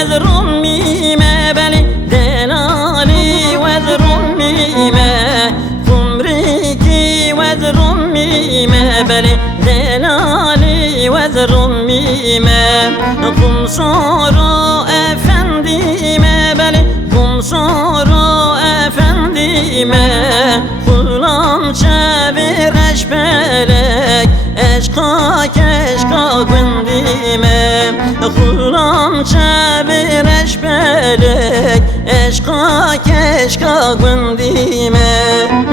وذرمي ما بلي دلالي وذرمي ما قمريكي وذرمي ما بلي دلالي وذرمي ما قمصارا efendi ما بلي قمصارا efendi ما kulağım çevir eşbelek eşka keşka gündime kulağım çevir eşbelek eşka keşka gündime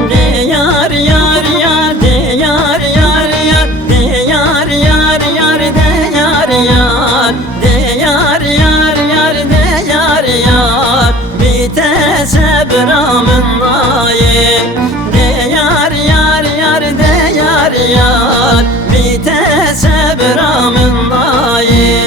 de yar yar yar de yar yar yar de yar yar yar de yar yar de yar yar yar de yar yar bite sebramın naye de yar yar yar de yar yar bite sebramın naye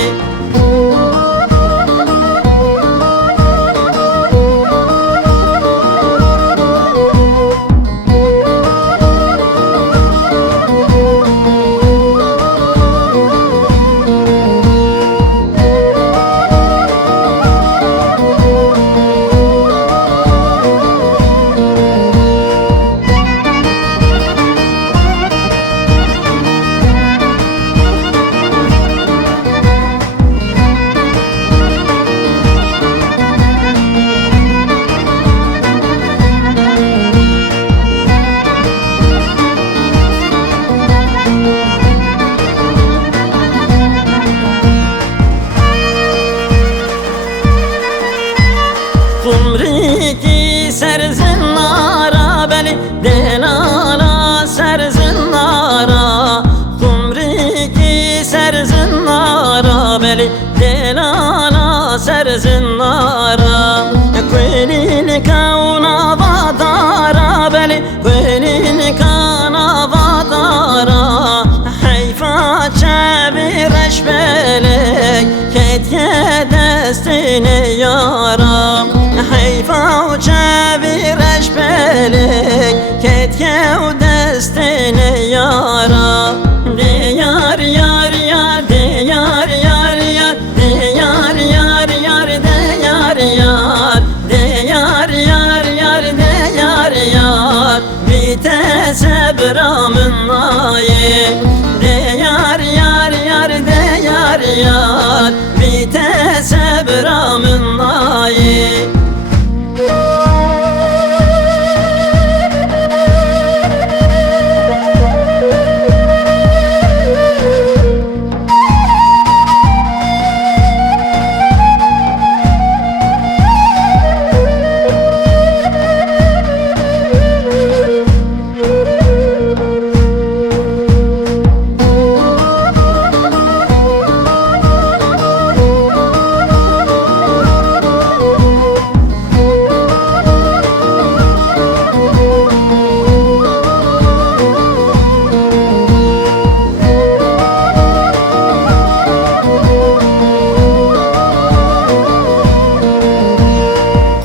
Kumriki serzinlara beli delala serzinlara Kumriki serzinlara beli delala serzinlara Quelin kauna vadara beli Quelin kana vadara Hayfa çevir eşbelek Ketye destine yaram Hayfa çevir eşbelek Ketye destine yaram De yar yar yar de yar yar yar de yar yar yar de yar yar de yar yar yar de yar yar bite sebramın naye de yar yar yar de yar yar bite sebramın naye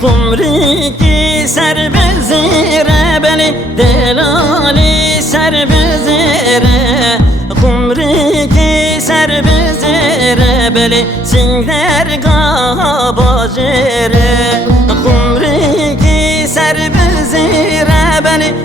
Kumriki serbezire beli delali serbezire Kumriki serbezire beli singler gabajere Kumriki serbezire beli